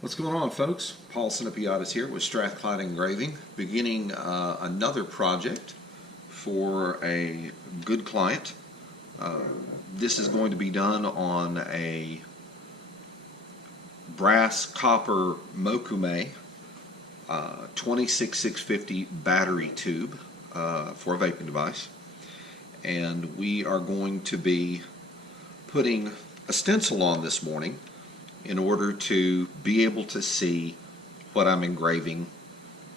What's going on, folks? Paul Sinopiatis here with Strathclyde Engraving, beginning another project for a good client. This is going to be done on a brass copper mokume 26650 battery tube for a vaping device, and we are going to be putting a stencil on this morning in order to be able to see what I'm engraving,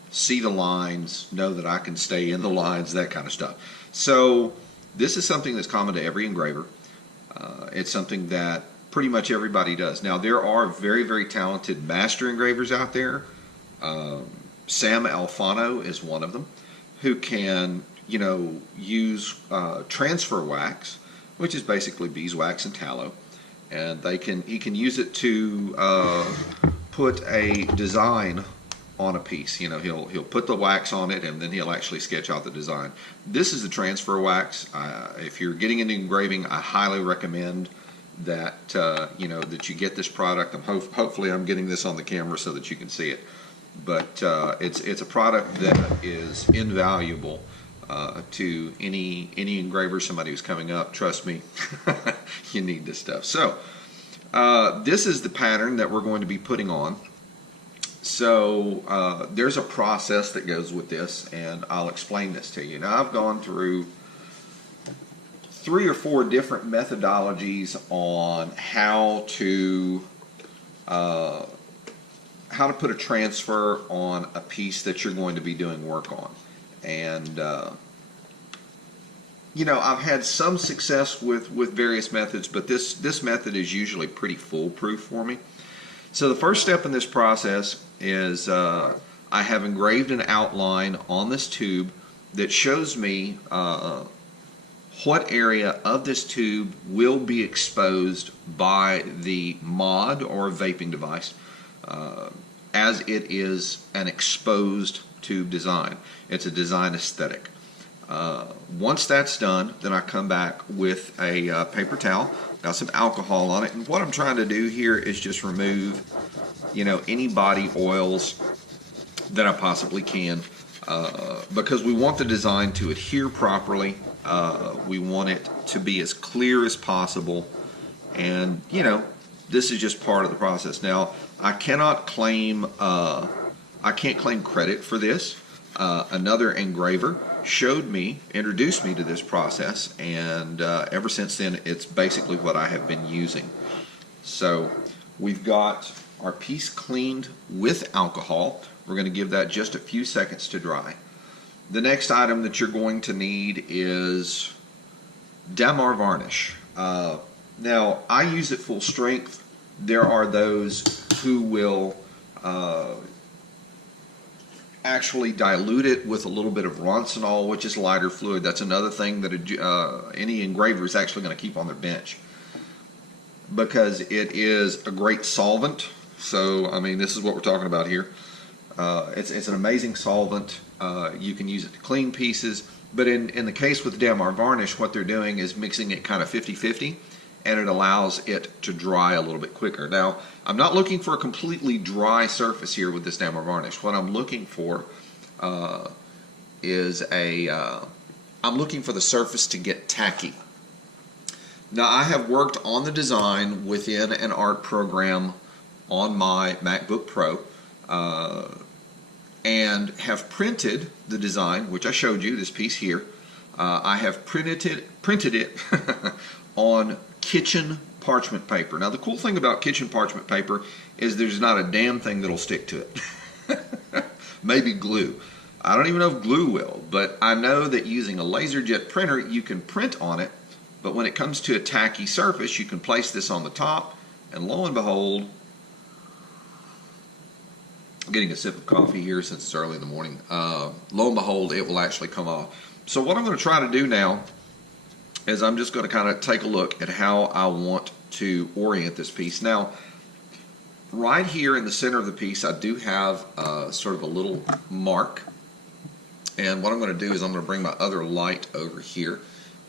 see the lines, know that I can stay in the lines, that kind of stuff. So this is something that's common to every engraver. It's something that pretty much everybody does. Now there are very, very talented master engravers out there. Sam Alfano is one of them, who can, use transfer wax, which is basically beeswax and tallow, and he can use it to put a design on a piece. He'll put the wax on it, and then he'll actually sketch out the design. This is the transfer wax. If you're getting into engraving, I highly recommend that that you get this product. Hopefully I'm getting this on the camera so that you can see it. But it's a product that is invaluable to any engraver, somebody who's coming up. Trust me, you need this stuff. So this is the pattern that we're going to be putting on. So there's a process that goes with this, and I'll explain this to you. Now, I've gone through 3 or 4 different methodologies on how to put a transfer on a piece that you're going to be doing work on. And I've had some success with various methods, but this method is usually pretty foolproof for me. So the first step in this process is I have engraved an outline on this tube that shows me what area of this tube will be exposed by the mod or vaping device, as it is an exposed tube design. It's a design aesthetic. Once that's done, then I come back with a paper towel, got some alcohol on it, and what I'm trying to do here is just remove any body oils that I possibly can, because we want the design to adhere properly. We want it to be as clear as possible, and this is just part of the process. Now, I can't claim credit for this. Another engraver introduced me to this process, and ever since then it's basically what I have been using. So we've got our piece cleaned with alcohol. We're going to give that just a few seconds to dry. The next item that you're going to need is Damar varnish. Now, I use it full strength. There are those who will actually dilute it with a little bit of roncinol, which is lighter fluid. That's another thing that any engraver is actually going to keep on their bench, because it is a great solvent. So, I mean, this is what we're talking about here. It's an amazing solvent. You can use it to clean pieces, but in the case with Damar varnish, what they're doing is mixing it kind of 50-50, and it allows it to dry a little bit quicker. Now, I'm not looking for a completely dry surface here with this Damar varnish. What I'm looking for is I'm looking for the surface to get tacky. Now, I have worked on the design within an art program on my MacBook Pro, and have printed the design, which I showed you, this piece here. I have printed it on kitchen parchment paper. Now, the cool thing about kitchen parchment paper is there's not a damn thing that'll stick to it. Maybe glue. I don't even know if glue will, but I know that using a LaserJet printer, you can print on it, but when it comes to a tacky surface, you can place this on the top, and lo and behold, I'm getting a sip of coffee here since it's early in the morning. Lo and behold, it will actually come off. So what I'm going to try to do now is I'm just going to kind of take a look at how I want to orient this piece. Now, right here in the center of the piece, I do have sort of a little mark. And what I'm going to do is I'm going to bring my other light over here,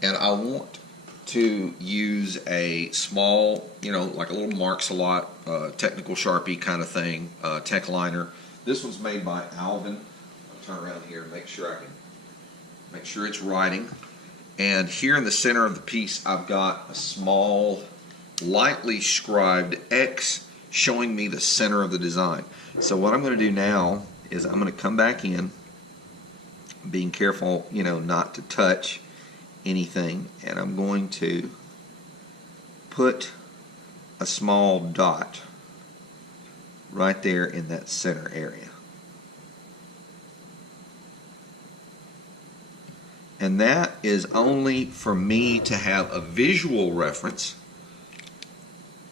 and I want to use a small, like a little Marks a Lot technical Sharpie kind of thing, tech liner. This one's made by Alvin. I'll turn around here and make sure it's writing. And here in the center of the piece, I've got a small, lightly scribed X showing me the center of the design. So what I'm going to do now is I'm going to come back in, being careful, not to touch anything, and I'm going to put a small dot right there in that center area. And that is only for me to have a visual reference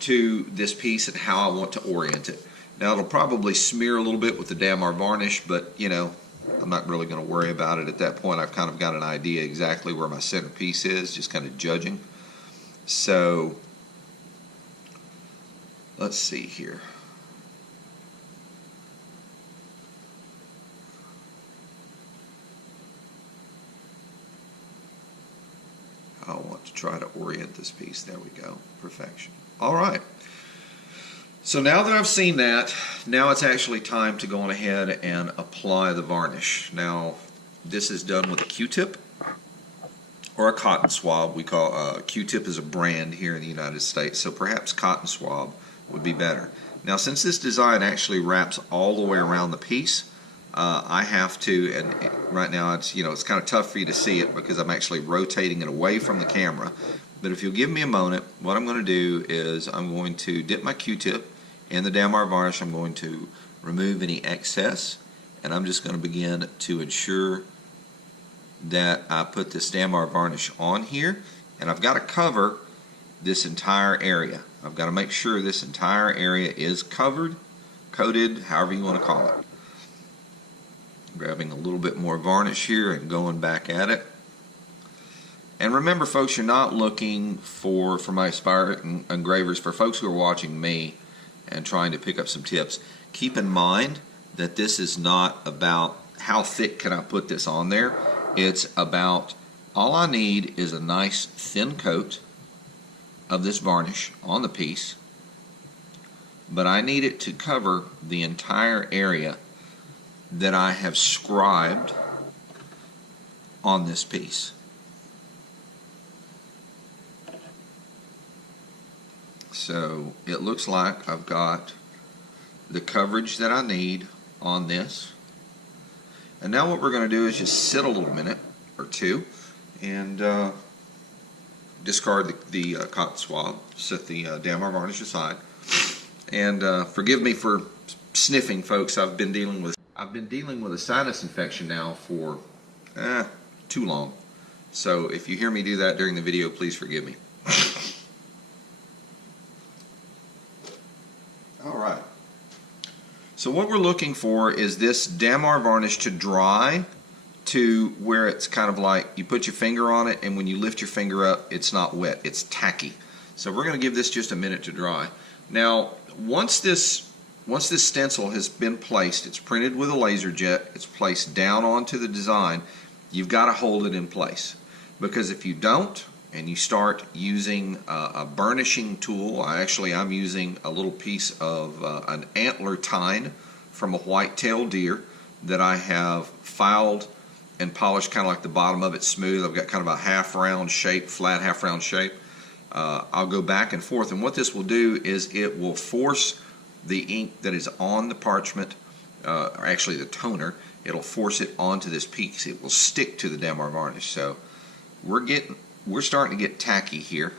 to this piece and how I want to orient it. Now it'll probably smear a little bit with the Damar varnish, but I'm not really going to worry about it at that point. I've kind of got an idea exactly where my center piece is, just kind of judging. So let's see here. I want to try to orient this piece. There we go. Perfection. All right. So now that I've seen that, now it's actually time to go on ahead and apply the varnish. Now, this is done with a Q-tip or a cotton swab. We call Q-tip is a brand here in the United States, so perhaps cotton swab would be better. Now, since this design actually wraps all the way around the piece, I have to, and right now it's it's kind of tough for you to see it because I'm actually rotating it away from the camera. But if you'll give me a moment, what I'm going to do is I'm going to dip my Q-tip in the Damar varnish. I'm going to remove any excess, and I'm just going to begin to ensure that I put this Damar varnish on here, and I've got to cover this entire area. I've got to make sure this entire area is covered, coated, however you want to call it. Grabbing a little bit more varnish here and going back at it. And remember, folks, you're not looking for my aspiring engravers, for folks who are watching me and trying to pick up some tips, keep in mind that this is not about how thick can I put this on there. It's about, all I need is a nice thin coat of this varnish on the piece, but I need it to cover the entire area that I have scribed on this piece. So it looks like I've got the coverage that I need on this. And now what we're going to do is just sit a little minute or two and discard the cotton swab, set the Damar varnish aside. And forgive me for sniffing, folks. I've been dealing with a sinus infection now for too long. So if you hear me do that during the video, please forgive me. All right. So what we're looking for is this Damar varnish to dry to where it's kind of like you put your finger on it, and when you lift your finger up, it's not wet, it's tacky. So we're going to give this just a minute to dry. Now, once this stencil has been placed, it's printed with a laser jet, it's placed down onto the design, you've got to hold it in place. Because if you don't, and you start using a burnishing tool, I'm using a little piece of an antler tine from a white-tailed deer that I have filed and polished kind of like the bottom of it smooth. I've got kind of a half-round shape, flat half-round shape. I'll go back and forth, and what this will do is it will force the ink that is on the parchment, or actually the toner, it'll force it onto this piece. It will stick to the Damar varnish. So we're starting to get tacky here,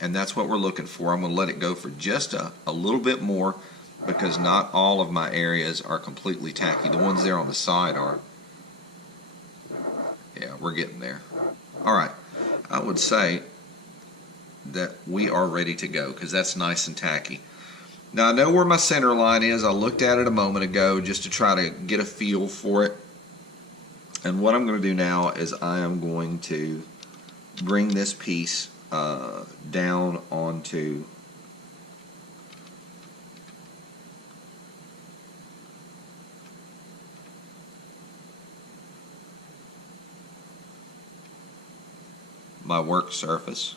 and that's what we're looking for. I'm going to let it go for just a little bit more because not all of my areas are completely tacky. The ones there on the side are. Yeah, we're getting there. All right, I would say that we are ready to go because that's nice and tacky. Now I know where my center line is. I looked at it a moment ago just to try to get a feel for it. And what I'm going to do now is I am going to bring this piece down onto my work surface.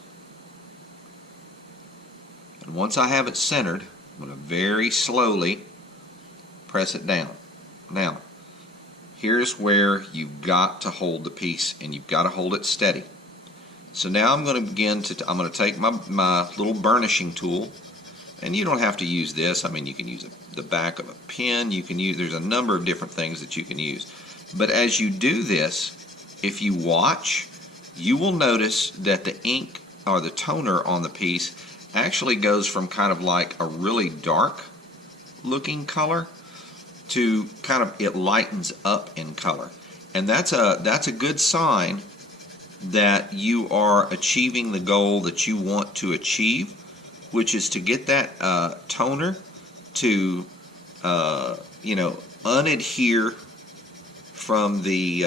And once I have it centered, I'm going to very slowly press it down. Now, here's where you've got to hold the piece, and you've got to hold it steady. So now I'm going to begin to, I'm going to take my little burnishing tool, and you don't have to use this. I mean, you can use the back of a pen. You can use, there's a number of different things that you can use. But as you do this, if you watch, you will notice that the ink or the toner on the piece actually goes from kind of like a really dark looking color to kind of, it lightens up in color. And that's a good sign that you are achieving the goal that you want to achieve, which is to get that toner to unadhere from the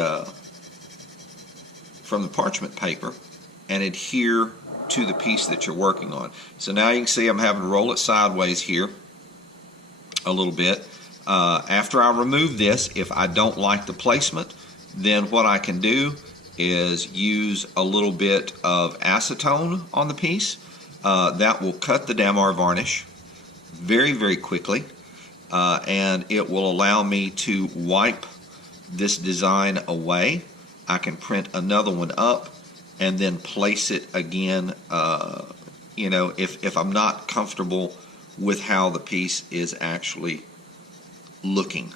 parchment paper and adhere to the piece that you're working on. So now you can see I'm having to roll it sideways here a little bit. After I remove this, if I don't like the placement, then what I can do is use a little bit of acetone on the piece. That will cut the Damar varnish very, very quickly, and it will allow me to wipe this design away. I can print another one up and then place it again, if I'm not comfortable with how the piece is actually looking.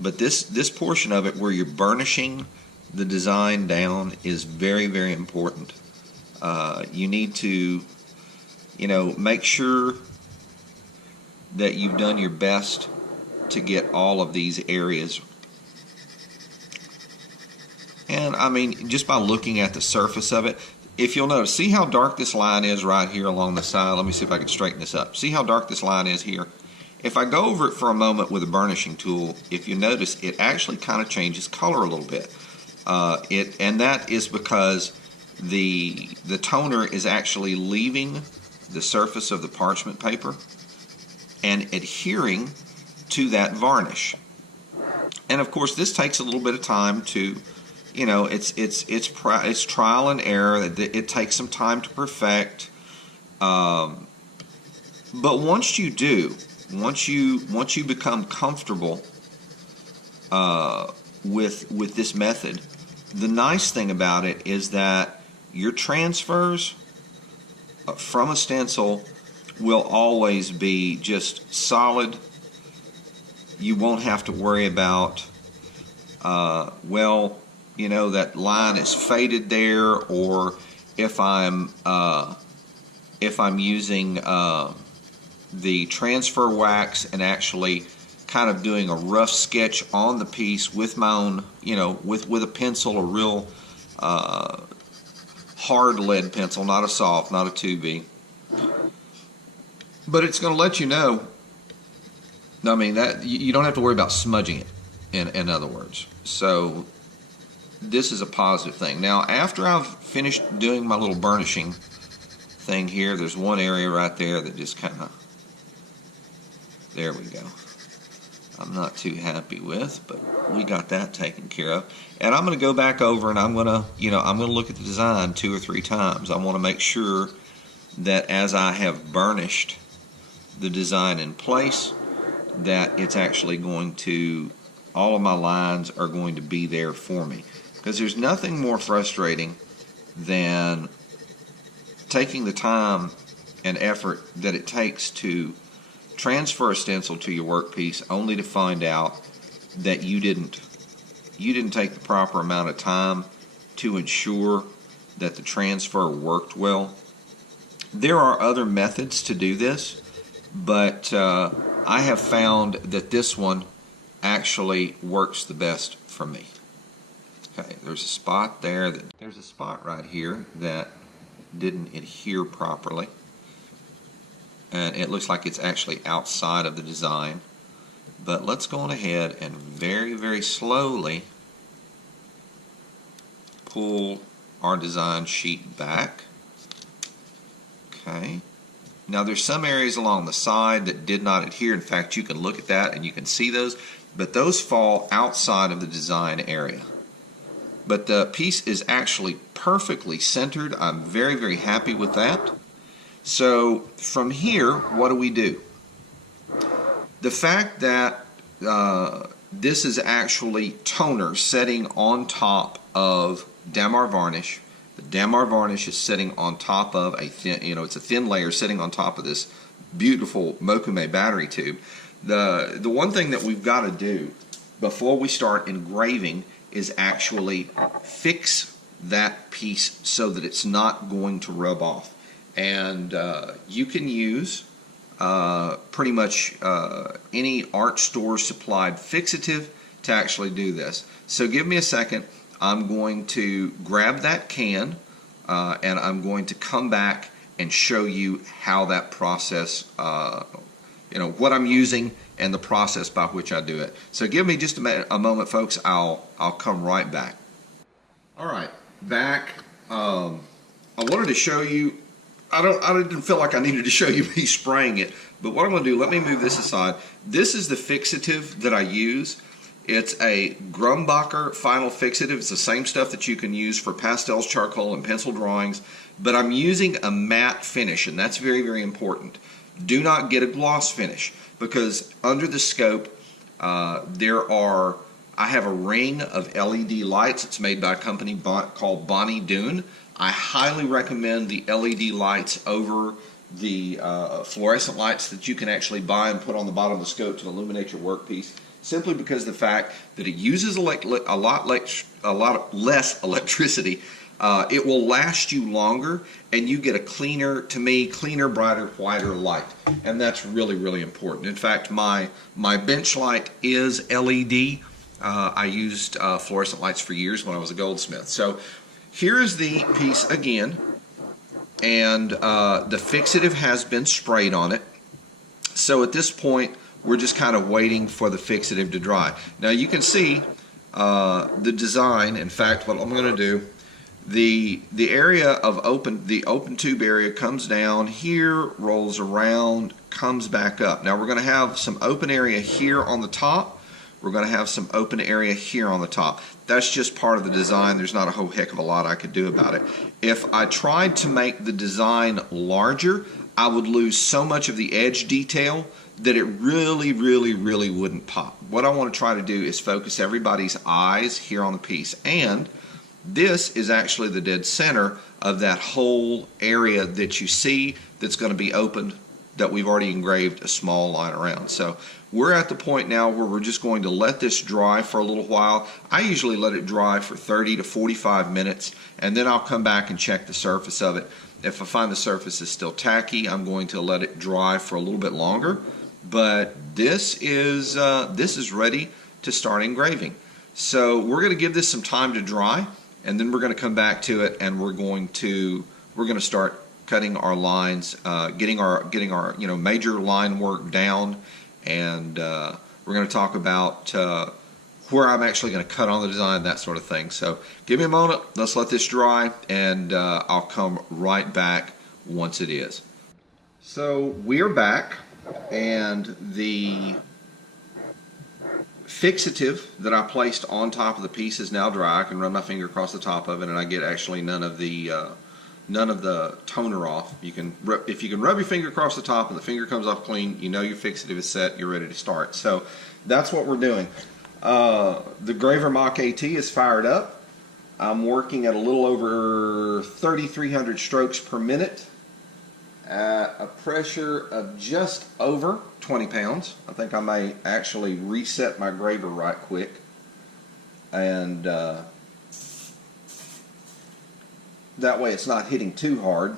But this portion of it where you're burnishing the design down is very, very important. You need to, make sure that you've done your best to get all of these areas. And I mean, just by looking at the surface of it, if you'll notice, see how dark this line is right here along the side? Let me see if I can straighten this up. See how dark this line is here? If I go over it for a moment with a burnishing tool, if you notice, it actually kind of changes color a little bit. And that is because the toner is actually leaving the surface of the parchment paper and adhering to that varnish. And of course, this takes a little bit of time to, it's trial and error. It takes some time to perfect. But once you do, once you become comfortable with this method, the nice thing about it is that your transfers from a stencil will always be just solid. You won't have to worry about, that line is faded there, or if I'm using the transfer wax and actually kind of doing a rough sketch on the piece with my own, with a pencil, a real hard lead pencil, not a soft, not a 2B. But it's going to let you know, I mean, that you don't have to worry about smudging it, in other words. So this is a positive thing. Now, after I've finished doing my little burnishing thing here, there's one area right there that just kind of, there we go. I'm not too happy with, but we got that taken care of. And I'm going to go back over and I'm going to look at the design 2 or 3 times. I want to make sure that as I have burnished the design in place, that it's actually going to, all of my lines are going to be there for me. Because there's nothing more frustrating than taking the time and effort that it takes to transfer a stencil to your workpiece only to find out that you didn't take the proper amount of time to ensure that the transfer worked well. There are other methods to do this, but I have found that this one actually works the best for me. Okay, there's a spot there, there's a spot right here that didn't adhere properly, and it looks like it's actually outside of the design. But let's go on ahead and very, very slowly pull our design sheet back. Okay. Now there's some areas along the side that did not adhere. In fact, you can look at that and you can see those, but those fall outside of the design area. but the piece is actually perfectly centered. I'm very, very happy with that. So from here, what do? The fact that this is actually toner setting on top of Damar varnish. The Damar varnish is sitting on top of a thin, it's a thin layer sitting on top of this beautiful Mokume battery tube. The one thing that we've got to do before we start engraving is actually fix that piece so that it's not going to rub off. And you can use pretty much any art store supplied fixative to actually do this. So give me a second. I'm going to grab that can and I'm going to come back and show you how that process, what I'm using and the process by which I do it. So give me just a moment, folks. I'll come right back. All right, back. I wanted to show you. I didn't feel like I needed to show you me spraying it, but what I'm going to do, let me move this aside. This is the fixative that I use. It's a Grumbacher final fixative. It's the same stuff that you can use for pastels, charcoal, and pencil drawings, but I'm using a matte finish, and that's very, very important. Do not get a gloss finish, because under the scope, I have a ring of LED lights. It's made by a company called Bonnie Doon. I highly recommend the LED lights over the fluorescent lights that you can actually buy and put on the bottom of the scope to illuminate your workpiece, simply because of the fact that it uses a lot less electricity. It will last you longer, and you get a cleaner, brighter, whiter light, and that's really, really important. In fact, my bench light is LED. I used fluorescent lights for years when I was a goldsmith. So here is the piece again, and the fixative has been sprayed on it. So at this point, we're just kind of waiting for the fixative to dry. Now you can see the design. In fact, what I'm going to do, the area of the open tube area comes down here, rolls around, comes back up. Now we're going to have some open area here on the top. We're going to have some open area here on the top. That's just part of the design. There's not a whole heck of a lot I could do about it. If I tried to make the design larger, I would lose so much of the edge detail that it really, really, really wouldn't pop. What I want to try to do is focus everybody's eyes here on the piece. And this is actually the dead center of that whole area that you see that's going to be opened, that we've already engraved a small line around. So we're at the point now where we're just going to let this dry for a little while. I usually let it dry for 30 to 45 minutes, and then I'll come back and check the surface of it. If I find the surface is still tacky, I'm going to let it dry for a little bit longer. But this is ready to start engraving. So we're going to give this some time to dry, and then we're going to come back to it, and we're going to start cutting our lines, getting our major line work down, and we're going to talk about where I'm actually going to cut on the design, that sort of thing. So give me a moment, let's let this dry, and I'll come right back once it is. So we're back, and the fixative that I placed on top of the piece is now dry. I can run my finger across the top of it, and I get actually none of the toner off. If you can rub your finger across the top and the finger comes off clean, you know your fixative is set, you're ready to start. So that's what we're doing. The Graver Mach AT is fired up. I'm working at a little over 3,300 strokes per minute at a pressure of just over 20 pounds. I think I may actually reset my graver right quick, and that way it's not hitting too hard.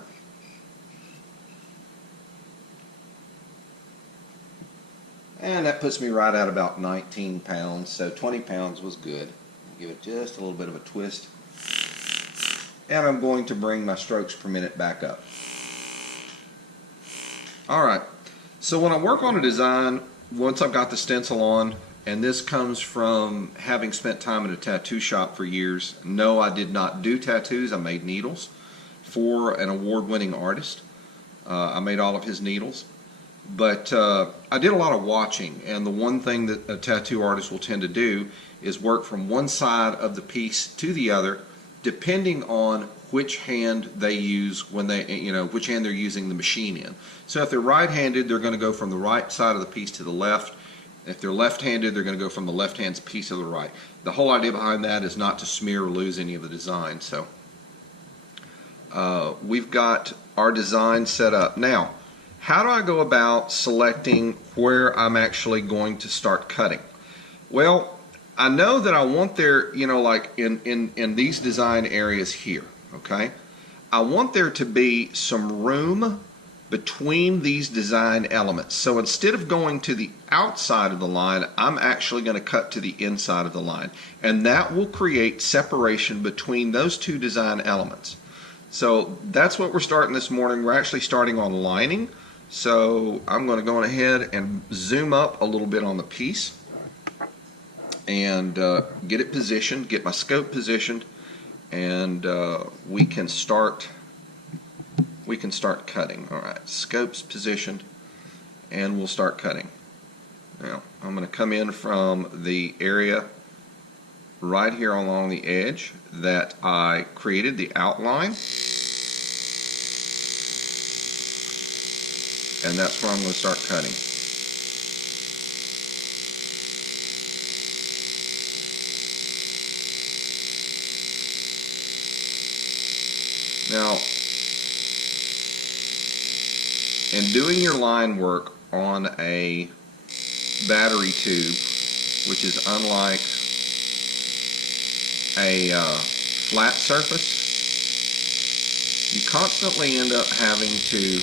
And that puts me right at about 19 pounds, so 20 pounds was good. Give it just a little bit of a twist. And I'm going to bring my strokes per minute back up. Alright, so when I work on a design, once I've got the stencil on, and this comes from having spent time in a tattoo shop for years. No, I did not do tattoos. I made needles for an award-winning artist. I made all of his needles. But I did a lot of watching, and the one thing that a tattoo artist will tend to do is work from one side of the piece to the other, depending on which hand they use when they, which hand they're using the machine in. So if they're right-handed, they're going to go from the right side of the piece to the left. If they're left-handed, they're going to go from the left-hand piece to the right. The whole idea behind that is not to smear or lose any of the design. So we've got our design set up. Now, how do I go about selecting where I'm actually going to start cutting? Well, I know that I want there, like in these design areas here, okay? I want there to be some room between these design elements. So instead of going to the outside of the line, I'm actually going to cut to the inside of the line. And that will create separation between those two design elements. So that's what we're starting this morning. We're actually starting on lining. So I'm going to go ahead and zoom up a little bit on the piece and get it positioned, get my scope positioned, and we can start cutting. All right, scope's positioned, and we'll start cutting. Now I'm going to come in from the area right here along the edge that I created, the outline. And that's where I'm going to start cutting. Now, in doing your line work on a battery tube, which is unlike a flat surface, you constantly end up having to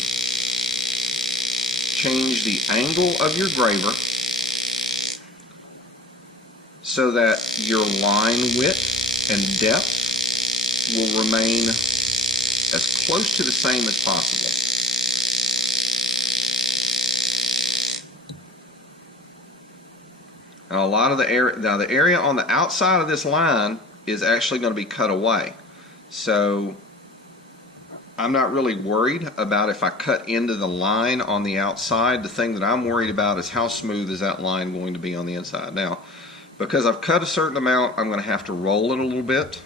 change the angle of your graver so that your line width and depth will remain as close to the same as possible. Now, a lot of the area on the outside of this line is actually going to be cut away. So I'm not really worried about if I cut into the line on the outside. The thing that I'm worried about is how smooth is that line going to be on the inside. Now, because I've cut a certain amount, I'm going to have to roll it a little bit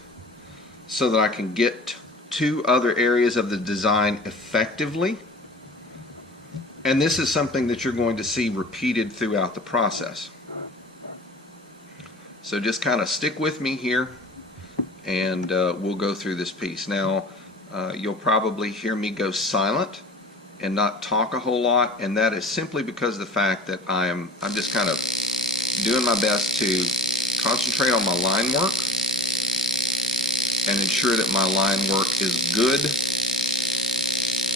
so that I can get to other areas of the design effectively. And this is something that you're going to see repeated throughout the process. So just kind of stick with me here, and we'll go through this piece. Now, you'll probably hear me go silent and not talk a whole lot, and that is simply because of the fact that I'm just kind of doing my best to concentrate on my line work and ensure that my line work is good,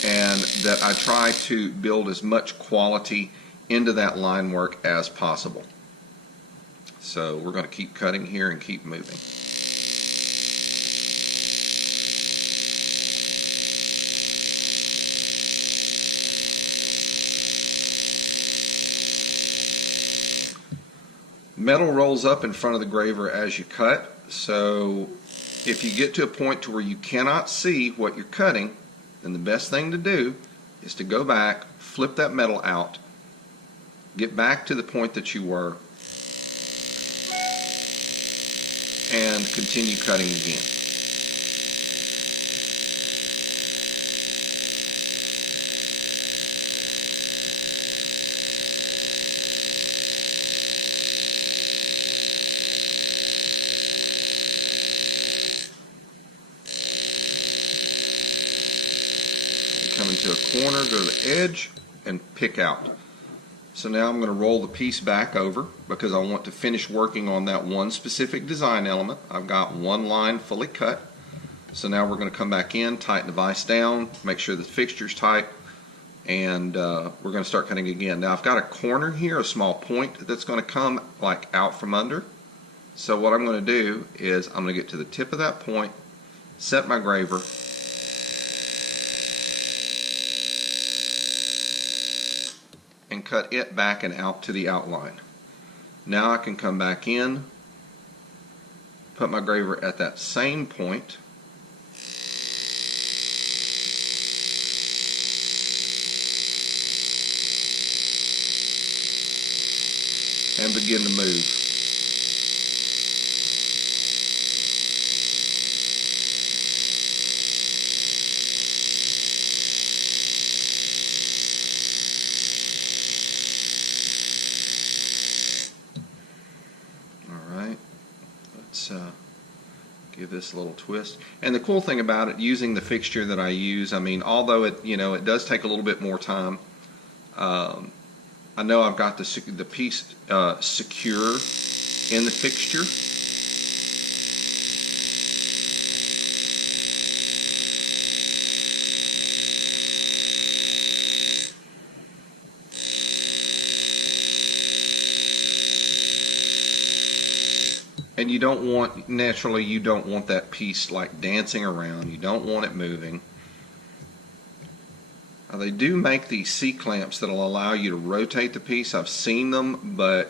and that I try to build as much quality into that line work as possible. So we're going to keep cutting here and keep moving. Metal rolls up in front of the graver as you cut, so if you get to a point to where you cannot see what you're cutting, then the best thing to do is to go back, flip that metal out, get back to the point that you were, and continue cutting again. Come into a corner, go to the edge, and pick out. So now I'm going to roll the piece back over because I want to finish working on that one specific design element. I've got one line fully cut. So now we're going to come back in, tighten the vise down, make sure the fixture's tight, and we're going to start cutting again. Now I've got a corner here, a small point that's going to come like out from under. So what I'm going to do is I'm going to get to the tip of that point, set my graver, and cut it back and out to the outline. Now I can come back in, put my graver at that same point, and begin to move. Alright, let's give this a little twist. And the cool thing about it, using the fixture that I use, I mean, although it, it does take a little bit more time, I know I've got the piece secure in the fixture. And you don't want, naturally, you don't want that piece like dancing around. You don't want it moving. Now, they do make these C-clamps that will allow you to rotate the piece. I've seen them, but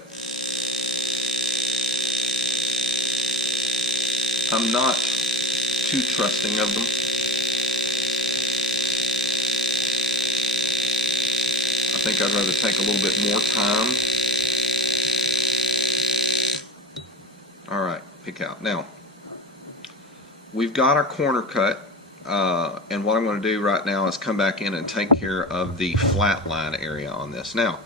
I'm not too trusting of them. I think I'd rather take a little bit more time. Alright, pick out. Now, we've got our corner cut, and what I'm going to do right now is come back in and take care of the flat line area on this. Now,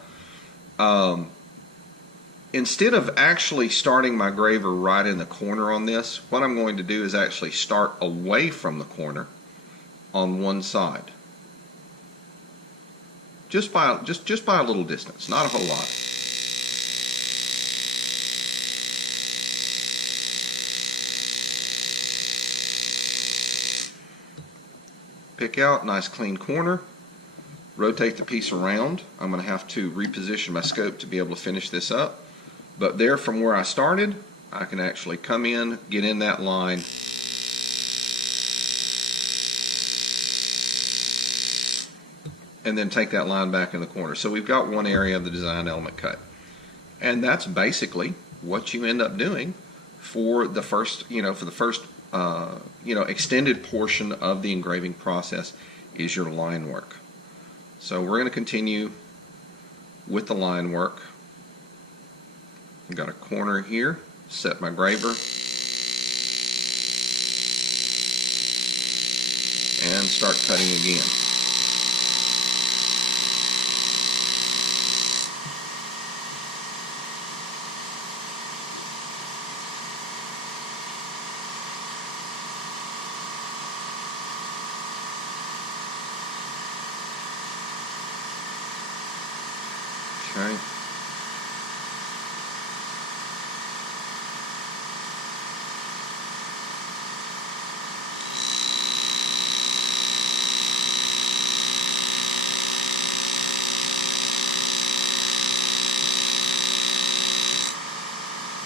instead of actually starting my graver right in the corner on this, what I'm going to do is actually start away from the corner on one side. Just by a little distance, not a whole lot. Pick out nice clean corner, rotate the piece around. I'm going to have to reposition my scope to be able to finish this up, but there from where I started, I can actually come in, get in that line, and then take that line back in the corner. So we've got one area of the design element cut, and that's basically what you end up doing for the first, extended portion of the engraving process is your line work. So we're going to continue with the line work. I've got a corner here, set my graver, and start cutting again. Okay.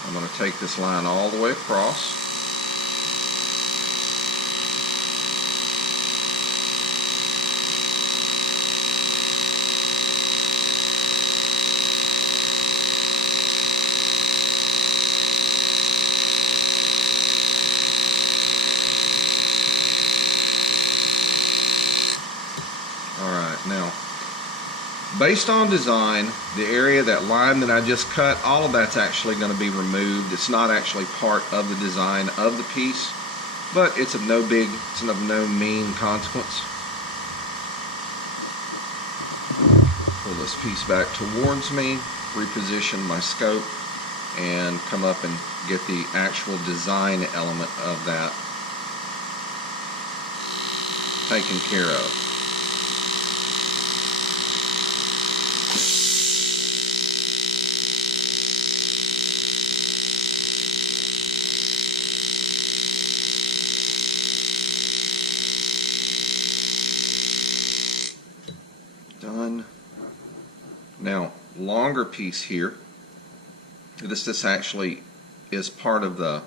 I'm going to take this line all the way across. Now, based on design, the area, that line that I just cut, all of that's actually going to be removed. It's not actually part of the design of the piece, but it's of no mean consequence. Pull this piece back towards me, reposition my scope, and come up and get the actual design element of that taken care of. Done. Now, longer piece here. This actually is part of the,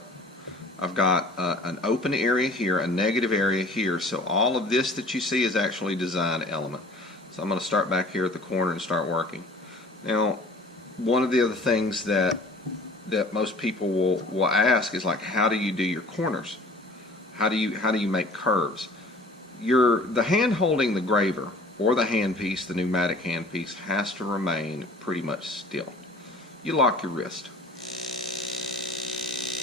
I've got an open area here, a negative area here, so all of this that you see is actually design element. So I'm going to start back here at the corner and start working. Now, one of the other things that most people will ask is, like, how do you do your corners? How do you make curves? The hand holding the graver or the handpiece, the pneumatic handpiece, has to remain pretty much still. you lock your wrist.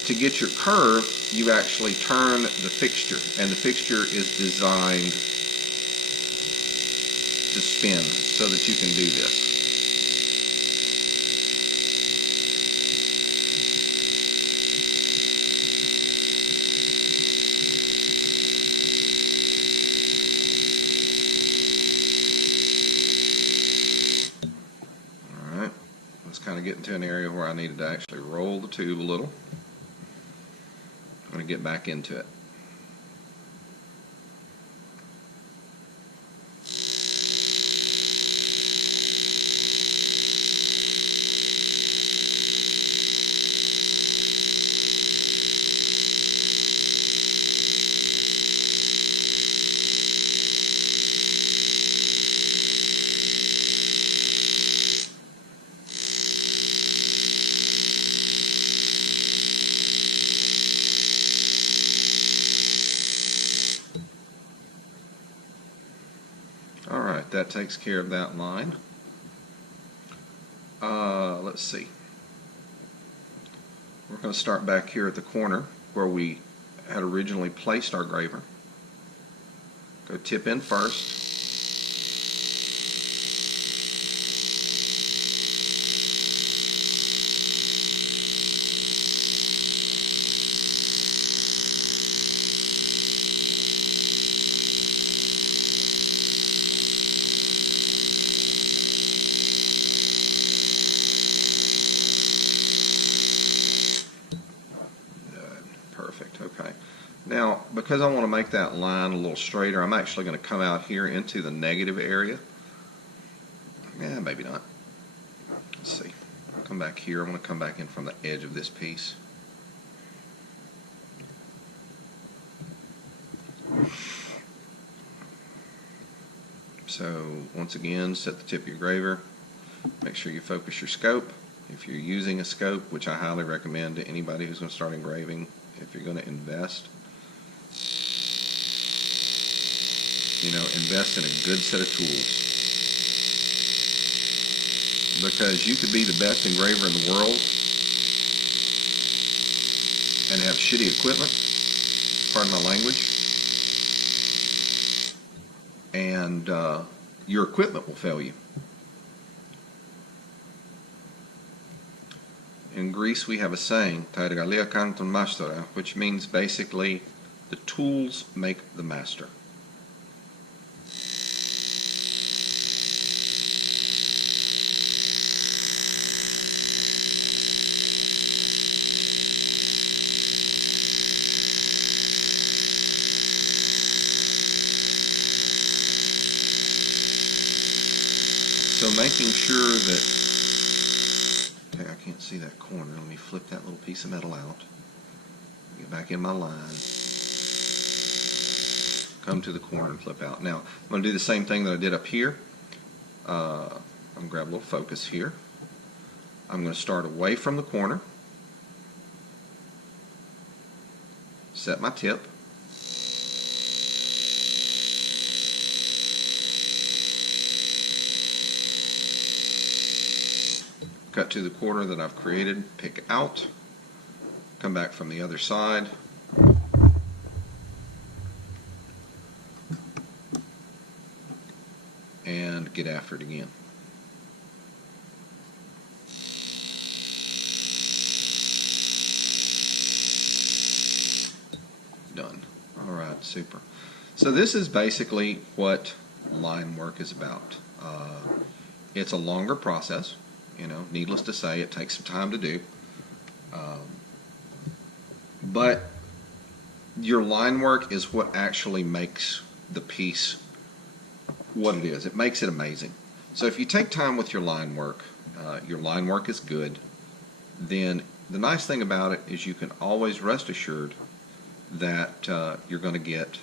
To get your curve, you actually turn the fixture, and the fixture is designed to spin so that you can do this. Alright, let's kind of get into an area where I needed to actually roll the tube a little. I'm going to get back into it. Alright, that takes care of that line. Let's see. We're going to start back here at the corner where we had originally placed our graver. Go tip in first. Perfect, okay. Now, because I want to make that line a little straighter, I'm actually going to come out here into the negative area. Yeah, maybe not. Let's see. I'll come back here. I'm going to come back in from the edge of this piece. So, once again, set the tip of your graver. Make sure you focus your scope. If you're using a scope, which I highly recommend to anybody who's going to start engraving, if you're going to invest, invest in a good set of tools. Because you could be the best engraver in the world and have shitty equipment, pardon my language, and your equipment will fail you. In Greece we have a saying, which means basically the tools make the master. So making sure that, okay, I can't see that corner. Let me flip that little piece of metal out. Get back in my line. Come to the corner and flip out. Now, I'm going to do the same thing that I did up here. I'm going to grab a little focus here. I'm going to start away from the corner. Set my tip. Cut to the corner that I've created, pick out, come back from the other side, and get after it again. Done. Alright, super. So this is basically what line work is about. It's a longer process. Needless to say, it takes some time to do. But your line work is what actually makes the piece what it is. It makes it amazing. So if you take time with your line work is good, then the nice thing about it is you can always rest assured that you're going to get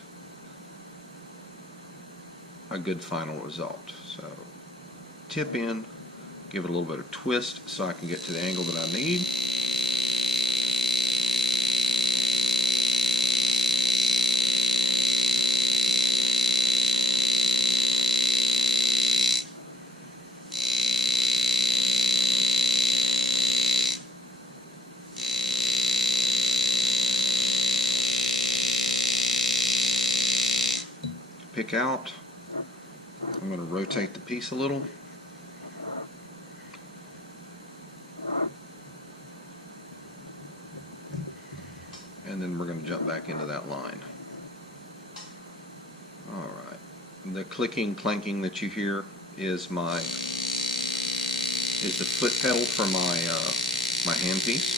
a good final result. So tip in, give it a little bit of twist so I can get to the angle that I need. pick out. I'm going to rotate the piece a little. And then we're going to jump back into that line. Alright. The clicking, clanking that you hear is the foot pedal for my handpiece.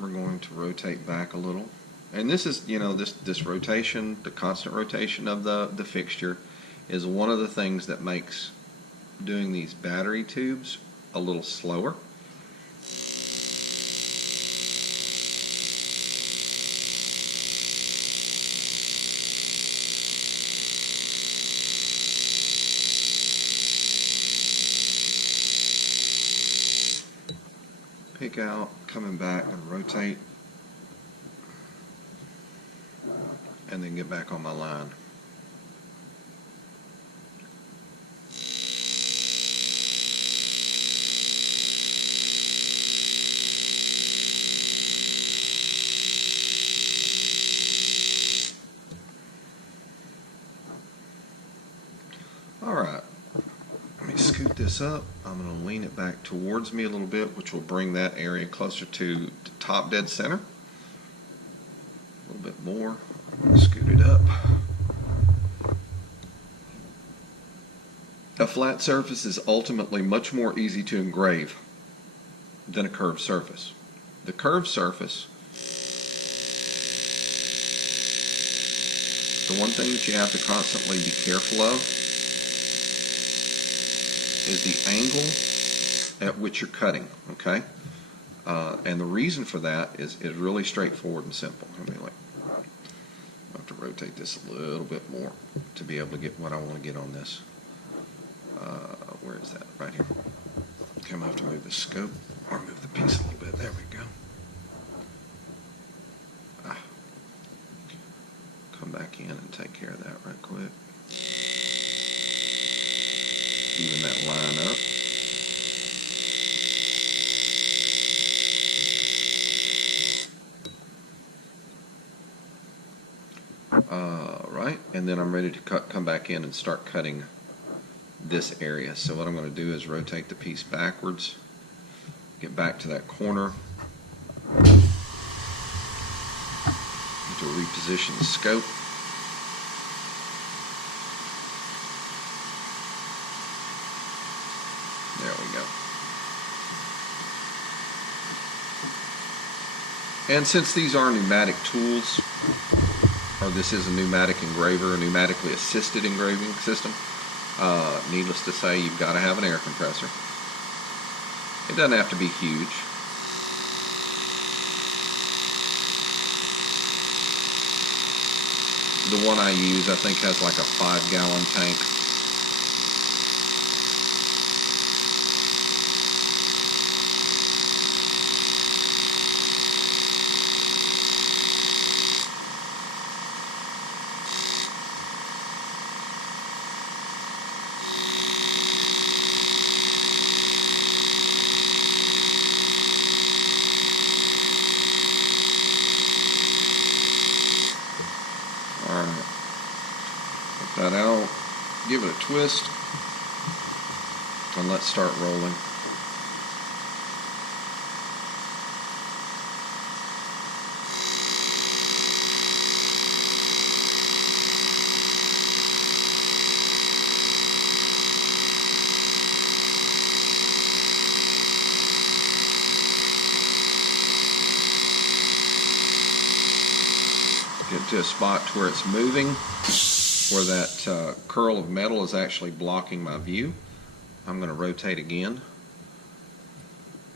We're going to rotate back a little, and this is, this rotation, the constant rotation of the fixture is one of the things that makes doing these battery tubes a little slower. Pick out, coming back and rotate, and then get back on my line. All right. Let me scoot this up. I'm going to lean it back towards me a little bit, which will bring that area closer to the top dead center. A little bit more. Scoot it up. A flat surface is ultimately much more easy to engrave than a curved surface. The curved surface, the one thing that you have to constantly be careful of is the angle at which you're cutting, okay? And the reason for that is really straightforward and simple. I have to rotate this a little bit more to be able to get what I want to get on this. Where is that? Right here. Okay, I'm going to have to move the scope or move the piece a little bit. There we go. Come back in and take care of that right quick. Even that line up. Right, and then I'm ready to come back in and start cutting this area. So what I'm going to do is rotate the piece backwards, get back to that corner, need to reposition the scope. There we go. And since these are pneumatic tools, or this is a pneumatic engraver, a pneumatically assisted engraving system, needless to say, you've got to have an air compressor. It doesn't have to be huge. The one I use, I think, has like a 5-gallon tank. Alright, put that out, give it a twist, and let's start rolling. Get to a spot to where it's moving, where that curl of metal is actually blocking my view. I'm going to rotate again,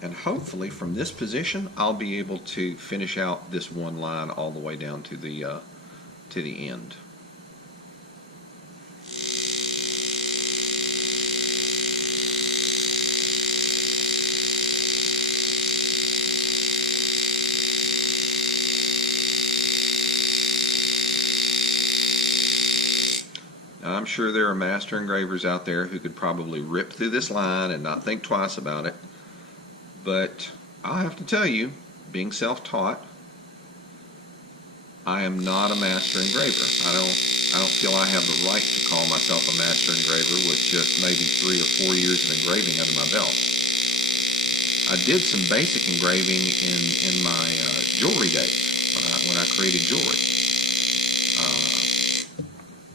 and hopefully from this position I'll be able to finish out this one line all the way down to the end. I'm sure there are master engravers out there who could probably rip through this line and not think twice about it. But I'll have to tell you, being self-taught, I am not a master engraver. I don't feel I have the right to call myself a master engraver with just maybe 3 or 4 years of engraving under my belt. I did some basic engraving in my jewelry days when I created jewelry.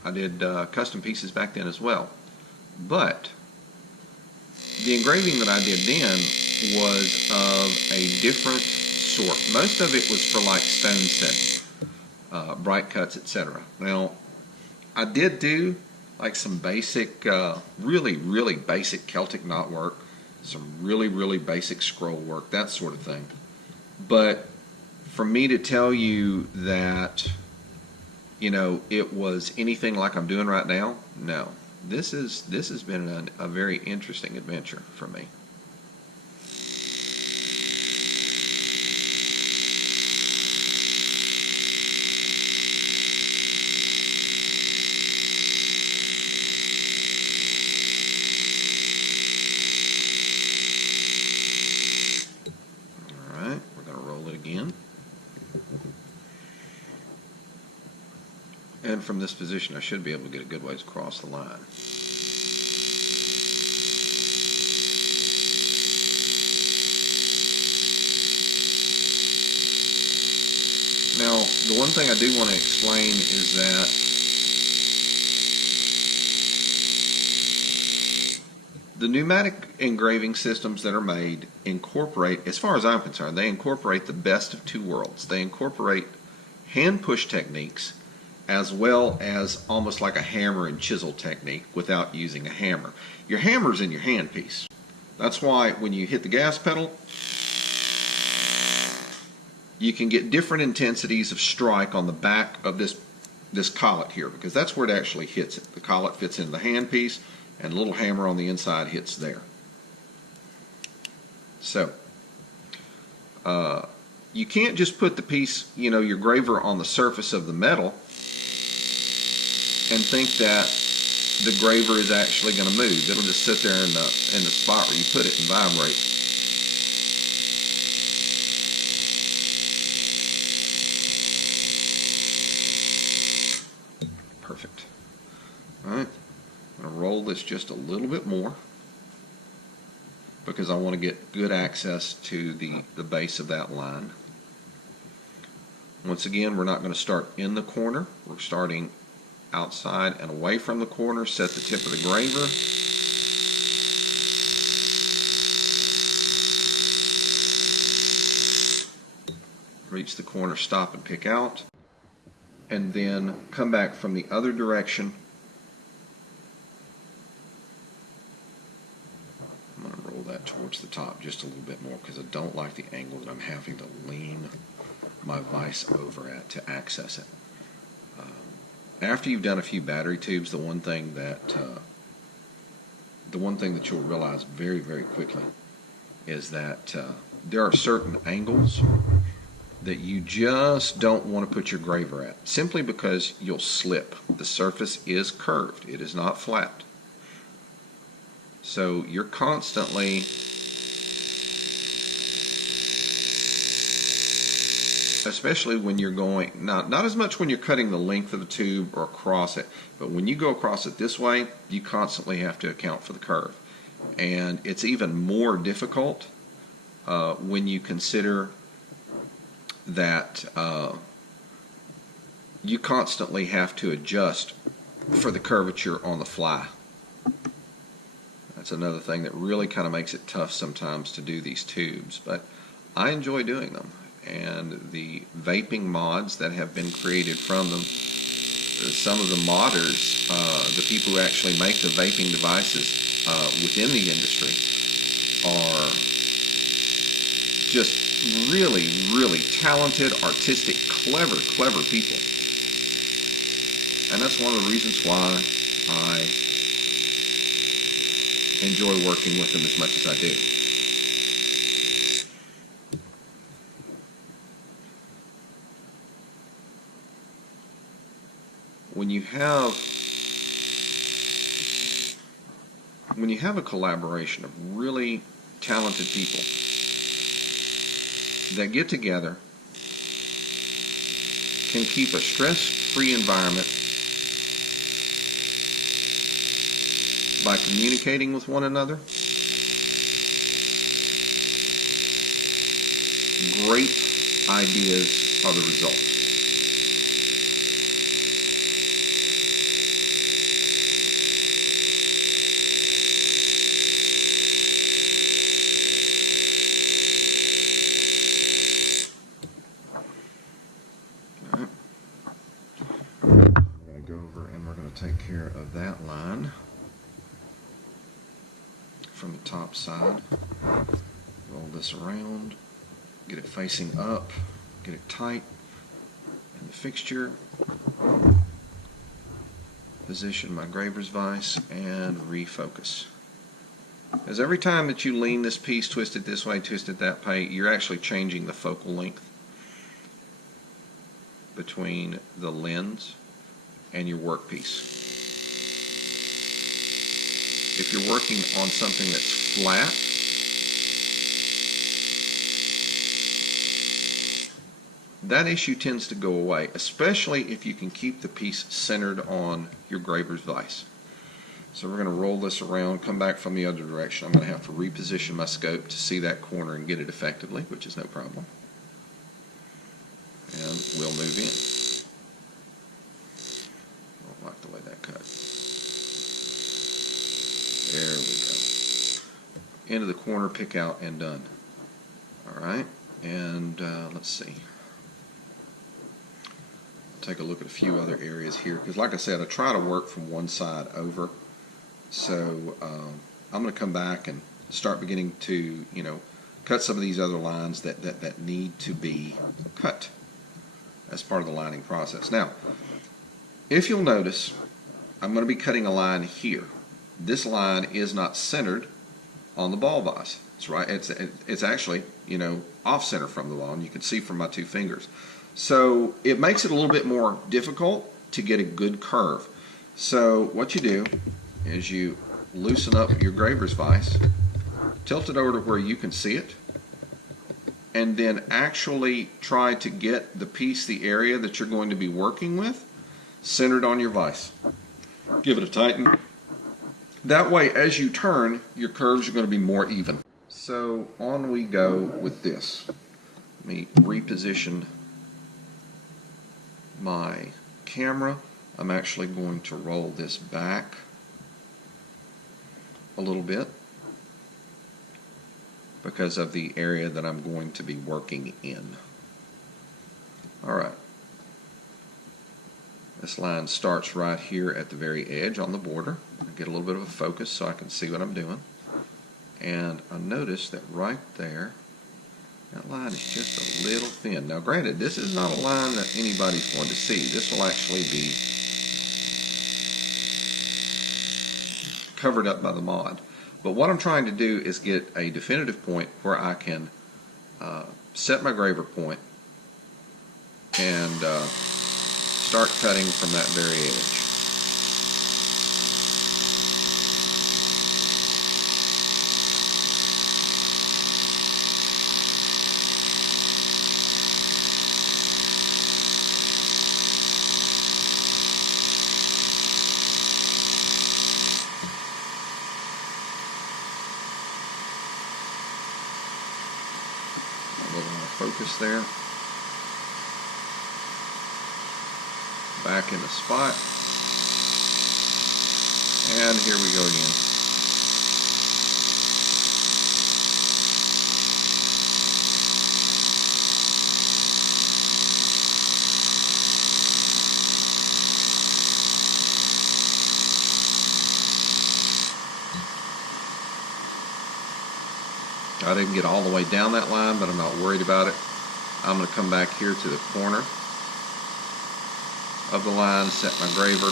I did custom pieces back then as well. But the engraving that I did then was of a different sort. Most of it was for like stone setting, bright cuts, etc. Now, I did do like some basic, really basic Celtic knotwork, some really basic scroll work, that sort of thing. But for me to tell you that, you know, it was anything like I'm doing right now, no. This has been a very interesting adventure for me. All right, we're going to roll it again. And from this position, I should be able to get a good ways across the line. Now, the one thing I do want to explain is that the pneumatic engraving systems that are made incorporate, as far as I'm concerned, they incorporate the best of two worlds. They incorporate hand push techniques as well as almost like a hammer and chisel technique without using a hammer. Your hammer's in your handpiece. That's why when you hit the gas pedal, you can get different intensities of strike on the back of this collet here, because that's where it actually hits it. The collet fits into the handpiece, and a little hammer on the inside hits there. So, you can't just put the piece, you know, your graver on the surface of the metal and think that the graver is actually going to move. It'll just sit there in the spot where you put it and vibrate. Perfect. All right, I'm going to roll this just a little bit more because I want to get good access to the base of that line. Once again, we're not going to start in the corner. We're starting outside and away from the corner. Set the tip of the graver. Reach the corner, stop and pick out. And then come back from the other direction. I'm going to roll that towards the top just a little bit more because I don't like the angle that I'm having to lean my vise over at to access it. After you've done a few battery tubes, the one thing that you'll realize very quickly is that there are certain angles that you just don't want to put your graver at, simply because you'll slip. The surface is curved; it is not flat. So you're constantly especially when you're going, not as much when you're cutting the length of the tube or across it, but when you go across it this way, you constantly have to account for the curve. And it's even more difficult when you consider that you constantly have to adjust for the curvature on the fly. That's another thing that really kind of makes it tough sometimes to do these tubes, but I enjoy doing them. And the vaping mods that have been created from them, some of the modders, the people who actually make the vaping devices within the industry, are just really talented, artistic, clever people. And that's one of the reasons why I enjoy working with them as much as I do. When you have when you have a collaboration of really talented people that get together, can keep a stress-free environment by communicating with one another, great ideas are the result. Take care of that line from the top side. Roll this around, get it facing up, get it tight in the fixture, position my graver's vise, and refocus. As every time that you lean this piece, twist it this way, twist it that way, you're actually changing the focal length between the lens and your workpiece. If you're working on something that's flat, that issue tends to go away, especially if you can keep the piece centered on your graver's vise. So we're going to roll this around, come back from the other direction. I'm going to have to reposition my scope to see that corner and get it effectively, which is no problem. And we'll move in. I don't like the way that cut. There we go. Into the corner, pick out, and done. Alright, and let's see. Take a look at a few other areas here, because like I said, I try to work from one side over. So I'm going to come back and start beginning to, cut some of these other lines that need to be cut as part of the lining process. Now, if you'll notice, I'm going to be cutting a line here. This line is not centered on the ball vise. That's right. It's actually, off center from the ball, and you can see from my two fingers. So it makes it a little bit more difficult to get a good curve. So what you do is you loosen up your graver's vise, tilt it over to where you can see it, and then actually try to get the piece, the area that you're going to be working with, centered on your vise. Give it a tighten. That way, as you turn, your curves are going to be more even. So on we go with this. Let me reposition my camera. I'm actually going to roll this back a little bit because of the area that I'm going to be working in. Alright. This line starts right here at the very edge on the border. I get a little bit of a focus so I can see what I'm doing. And I notice that right there, that line is just a little thin. Now granted, this is not a line that anybody's going to see. This will actually be covered up by the mod. But what I'm trying to do is get a definitive point where I can set my graver point and start cutting from that very edge. A little more focus there. Back in the spot, and here we go again. I didn't get all the way down that line, but I'm not worried about it. I'm going to come back here to the corner of the line, set my graver.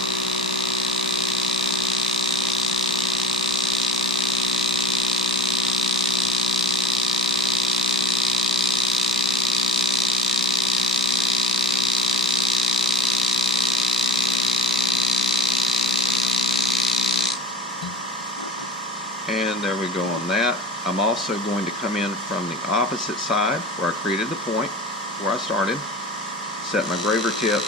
And there we go on that. I'm also going to come in from the opposite side where I created the point, where I started, set my graver tip,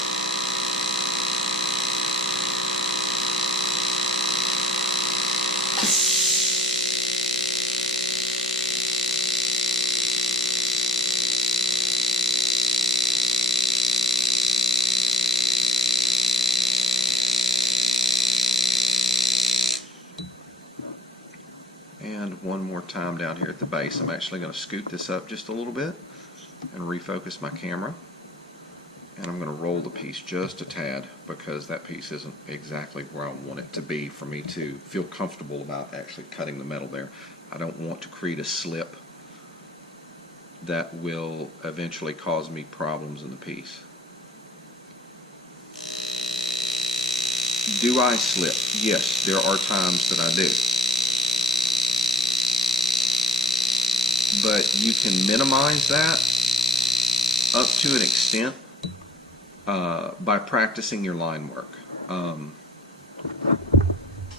and one more time down here at the base. I'm actually going to scoot this up just a little bit and refocus my camera. And I'm going to roll the piece just a tad because that piece isn't exactly where I want it to be for me to feel comfortable about actually cutting the metal there. I don't want to create a slip that will eventually cause me problems in the piece. Do I slip? Yes, there are times that I do. But you can minimize that up to an extent by practicing your line work. I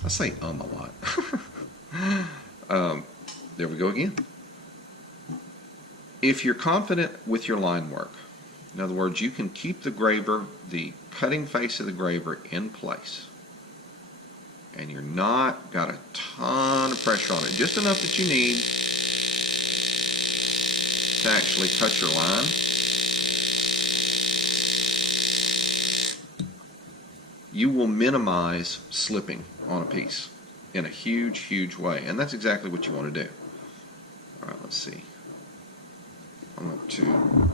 say a lot. There we go again. If you're confident with your line work, in other words, you can keep the graver, the cutting face of the graver in place, and you're not got a ton of pressure on it, just enough that you need to actually cut your line. You will minimize slipping on a piece in a huge, huge way, and that's exactly what you want to do. All right, let's see. I'm going to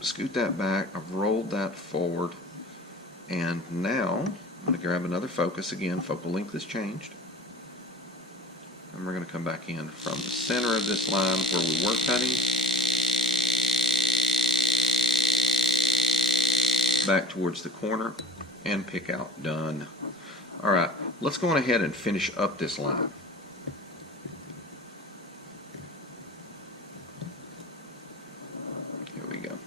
scoot that back. I've rolled that forward, and now I'm going to grab another focus. Again, focal length has changed. And we're going to come back in from the center of this line where we were cutting, back towards the corner, and pick out. Done. All right, let's go on ahead and finish up this line. Here we go.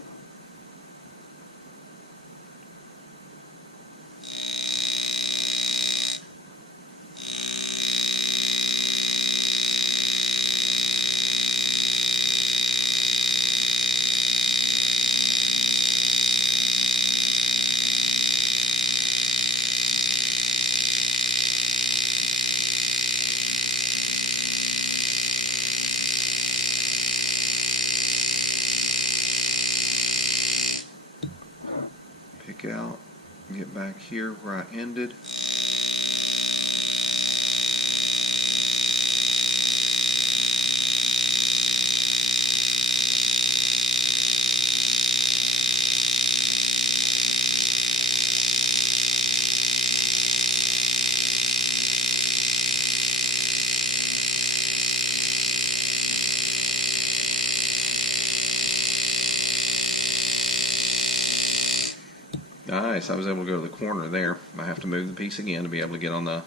Out, get back here where I ended. Nice, I was able to go to the corner there. I have to move the piece again to be able to get on the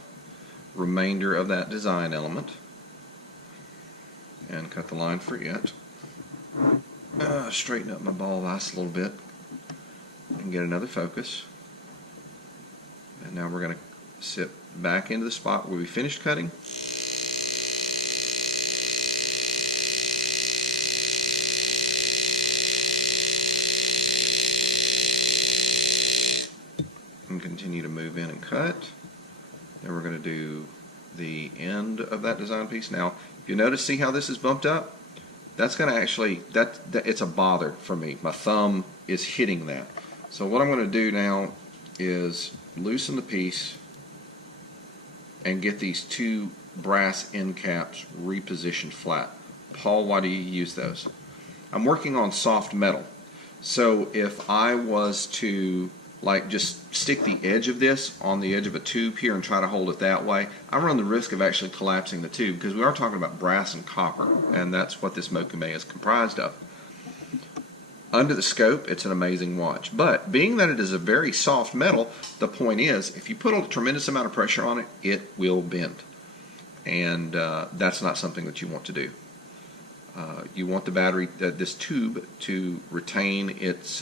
remainder of that design element and cut the line for it. Straighten up my ball vise a little bit and get another focus. And now we're going to sit back into the spot where we finished cutting. And continue to move in and cut. Then we're going to do the end of that design piece. Now, if you notice, see how this is bumped up? That's going to actually, it's a bother for me. My thumb is hitting that. So what I'm going to do now is loosen the piece and get these two brass end caps repositioned flat. Paul, why do you use those? I'm working on soft metal. So if I was to like just stick the edge of this on the edge of a tube here and try to hold it that way, I run the risk of actually collapsing the tube because we are talking about brass and copper, and that's what this mokume is comprised of. Under the scope, it's an amazing watch, but being that it is a very soft metal, the point is if you put a tremendous amount of pressure on it, it will bend, and that's not something that you want to do. You want the battery, this tube, to retain its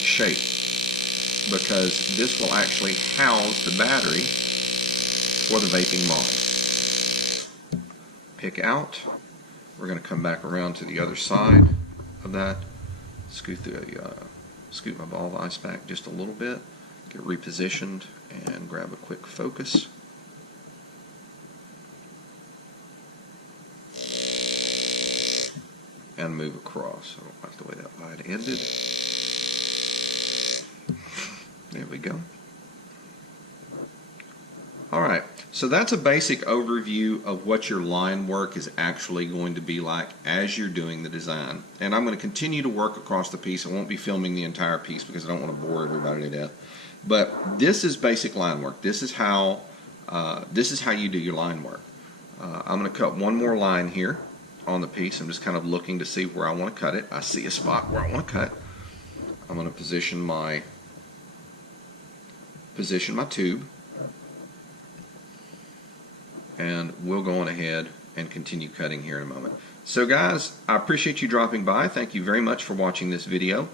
shape, because this will actually house the battery for the vaping mod. Pick out. We're going to come back around to the other side of that. Scoot my ball of ice back just a little bit. Get repositioned and grab a quick focus. And move across. I don't like the way that light ended. There we go. Alright, so that's a basic overview of what your line work is actually going to be like as you're doing the design. And I'm going to continue to work across the piece. I won't be filming the entire piece because I don't want to bore everybody to death. But this is basic line work. This is how you do your line work. I'm going to cut one more line here on the piece. I'm just kind of looking to see where I want to cut it. I see a spot where I want to cut. I'm going to position my tube, and we'll go on ahead and continue cutting here in a moment. So guys, I appreciate you dropping by. Thank you very much for watching this video.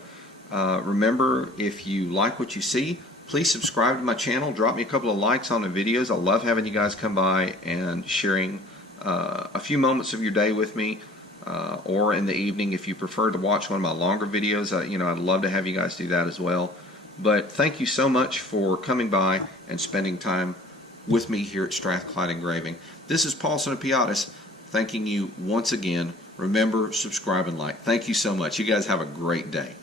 Remember, if you like what you see, please subscribe to my channel. Drop me a couple of likes on the videos. I love having you guys come by and sharing a few moments of your day with me, or in the evening if you prefer to watch one of my longer videos. I'd love to have you guys do that as well. But thank you so much for coming by and spending time with me here at Strathclyde Engraving. This is Paul Sinopiatis thanking you once again. Remember, subscribe and like. Thank you so much. You guys have a great day.